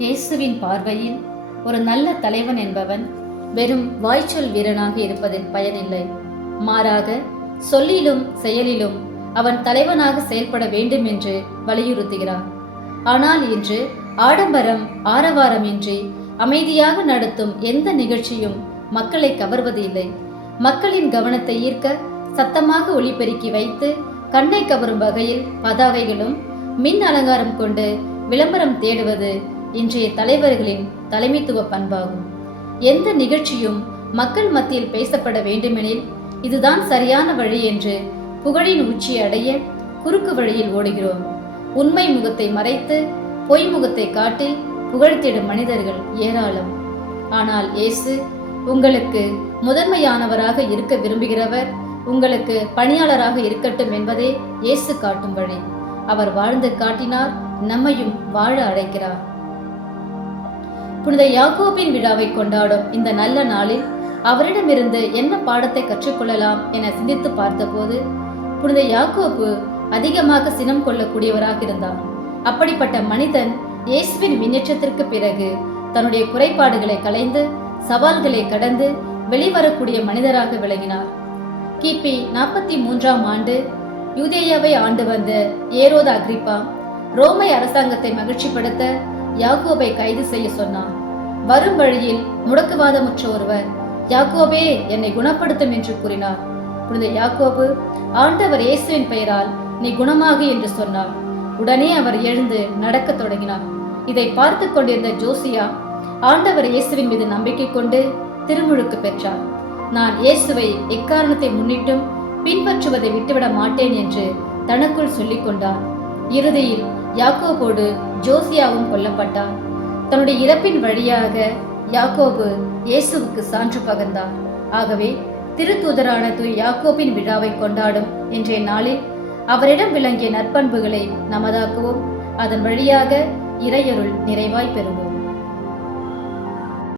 இயேசுவின் பார்வையில் ஒரு நல்ல தலைவன் என்பவன் வெறும் வாய்ச்சொல் வீரனாக இருப்பதில் பயனில்லை. மாறாக சொல்லிலும் செயலிலும் அவன் தலைவனாக செயல்பட வேண்டும் என்று வலியுறுத்துகிறார். ஆனால் இன்று ஆடம்பரம் ஆரவாரமின்றி அமைதியாக நடத்தும் எந்த நிகழ்ச்சியும் மக்களை கவர்வது இல்லை. மக்களின் கவனத்தை ஈர்க்க சத்தமாக ஒலிபெருக்கி வைத்து கண்ணை கவரும் வகையில் பதாகைகளும் மின் அலங்காரம் கொண்டு விளம்பரம் தேடுவது இன்றைய தலைவர்களின் தலைமைத்துவ பண்பாகும். எந்த நிகழ்ச்சியும் மக்கள் மத்தியில் பேசப்பட வேண்டுமெனில் இதுதான் சரியான வழி என்று புகழின் உச்சியை அடைய குறுக்கு வழியில் ஓடுகிறோம். உண்மை முகத்தை மறைத்து பொய் முகத்தை காட்டி புகழ்த்திடும் மனிதர்கள் ஏராளம். ஆனால் இயேசு உங்களுக்கு முதன்மையானவராக இருக்க விரும்புகிறவர் உங்களுக்கு பணியாளராக இருக்கட்டும் என்பதே இயேசு காட்டும் வழி. அவர் வாழ்ந்து காட்டினார், நம்மையும் வாழ அழைக்கிறார். புனித யாக்கோபின் விழாவை கொண்டாடும் இந்த நல்ல நாளில் அவரிடமிருந்து என்ன பாடத்தை கற்றுக்கொள்ளலாம் என சிந்தித்து பார்த்தபோது புனித யாக்கோபு அதிகமாக சினம் கொள்ளக்கூடியவராக இருந்தார். அப்படிப்பட்ட மனிதன் இயேசுவின் முன்னேற்றத்திற்கு பிறகு தன்னுடைய குறைபாடுகளை களைந்து சவால்களை கடந்து வெளிவரக்கூடிய மனிதராக விளங்கினார். கிபி 43ஆம் ஆண்டு யூதேயாவை ஆண்டு வந்த ஏரோது அக்ரிப்பா ரோமை அரசாங்கத்தை மகிழ்ச்சிப்படுத்த யாக்கோபை கைது செய்ய சொன்னார். வரும் வழியில் முடக்குவாதமுற்ற ஒருவர், யாக்கோபே என்னை குணப்படுத்தும் என்று கூறினார். புனித யாக்கோபு, ஆண்டவர் இயேசுவின் பெயரால் நீ குணமாகு என்று சொன்னார். உடனே அவர் எழுந்து நடக்க தொடங்கினார். இதை பார்த்து கொண்டிருந்த ஜோசியா ஆண்டவர் இயேசுவின் மீது நம்பிக்கை கொண்டு திருமுழுக்கு பெற்றார். நான் இயேசுவை எக்காரணத்தை முன்னிட்டும் பின்பற்றுவதை விட்டுவிட மாட்டேன் என்று தனக்குள் சொல்லிக் கொண்டார். இறுதியில் யாக்கோபோடு ஜோசியாவும் கொல்லப்பட்டார். தன்னுடைய இறப்பின் வழியாக யாக்கோபு இயேசுவுக்கு சான்று பகர்ந்தார். ஆகவே திருத்தூதரான யாக்கோபின் விழாவை கொண்டாடும் இன்றைய நாளில் அவரிடம் விளங்கிய நற்பண்புகளை நமதாக்குவோம். அதன் வழியாக இறையருள் நிறைவாய் பெறுவோம்.